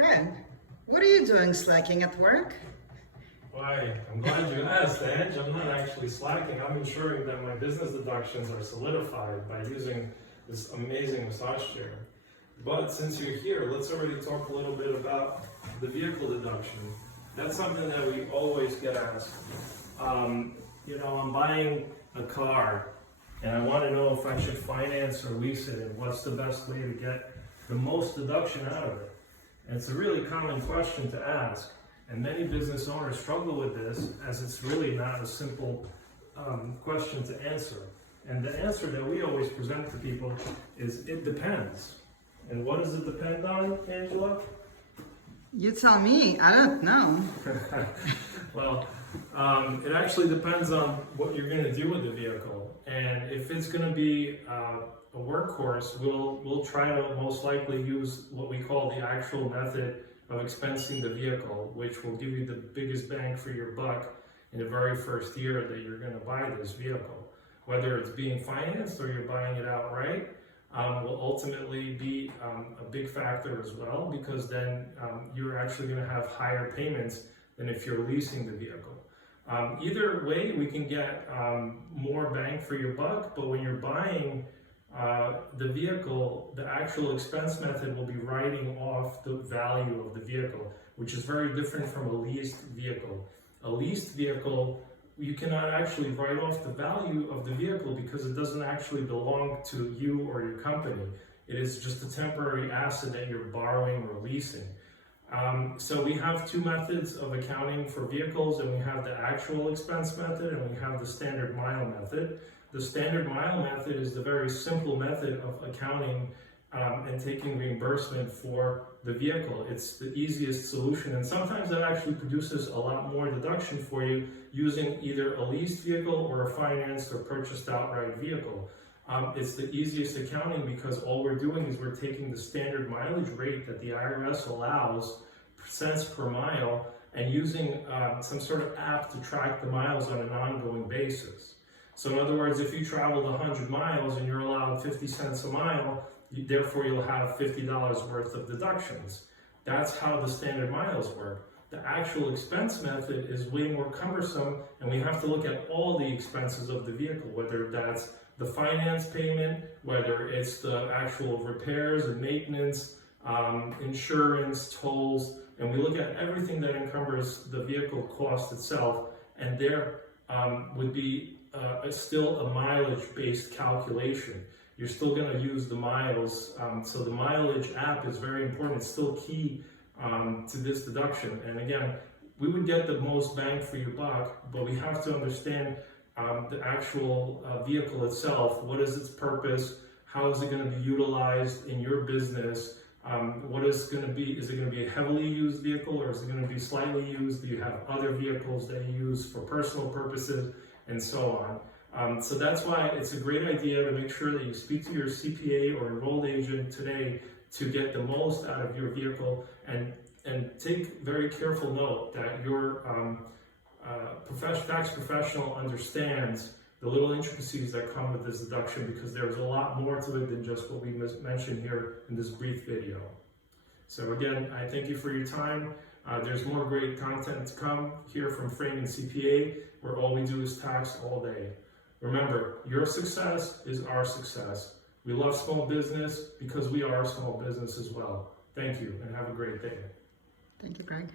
Greg, what are you doing slacking at work? Why, I'm glad you asked, Ange. I'm not actually slacking. I'm ensuring that my business deductions are solidified by using this amazing massage chair. But since you're here, let's already talk a little bit about the vehicle deduction. That's something that we always get asked. I'm buying a car and I want to know if I should finance or lease it and what's the best way to get the most deduction out of it. And it's a really common question to ask. And many business owners struggle with this as it's really not a simple question to answer. And the answer that we always present to people is it depends. And what does it depend on, Angela? You tell me, I don't know. Well, it actually depends on what you're going to do with the vehicle. And if it's going to be a workhorse, we'll try to most likely use what we call the actual method of expensing the vehicle, which will give you the biggest bang for your buck in the very first year that you're going to buy this vehicle. Whether it's being financed or you're buying it outright, will ultimately be a big factor as well, because then you're actually going to have higher payments than if you're leasing the vehicle. Either way, we can get more bang for your buck, but when you're buying the vehicle, the actual expense method will be writing off the value of the vehicle, which is very different from a leased vehicle. A leased vehicle, you cannot actually write off the value of the vehicle because it doesn't actually belong to you or your company. It is just a temporary asset that you're borrowing or leasing. So we have two methods of accounting for vehicles, and we have the actual expense method and we have the standard mile method. The standard mile method is the very simple method of accounting and taking reimbursement for the vehicle. It's the easiest solution, and sometimes that actually produces a lot more deduction for you using either a leased vehicle or a financed or purchased outright vehicle. It's the easiest accounting because all we're doing is we're taking the standard mileage rate that the IRS allows, cents per mile, and using some sort of app to track the miles on an ongoing basis. So in other words, if you traveled 100 miles and you're allowed 50 cents a mile, therefore you'll have $50 worth of deductions. That's how the standard miles work. The actual expense method is way more cumbersome, and we have to look at all the expenses of the vehicle, whether that's the finance payment, whether it's the actual repairs and maintenance, insurance, tolls, and we look at everything that encumbers the vehicle cost itself, and there would be still a mileage-based calculation. You're still going to use the miles, so the mileage app is very important. It's still key to this deduction. And again, we would get the most bang for your buck, but we have to understand the actual vehicle itself. What is its purpose? How is it going to be utilized in your business? What is going to be? Is it going to be a heavily used vehicle, or is it going to be slightly used? Do you have other vehicles that you use for personal purposes, and so on? So that's why it's a great idea to make sure that you speak to your CPA or enrolled agent today to get the most out of your vehicle, and take very careful note that your tax professional understands the little intricacies that come with this deduction, because there's a lot more to it than just what we mentioned here in this brief video. So again, I thank you for your time. There's more great content to come here from Freyman CPA, where all we do is tax all day. Remember, your success is our success. We love small business because we are a small business as well. Thank you, and have a great day. Thank you, Greg.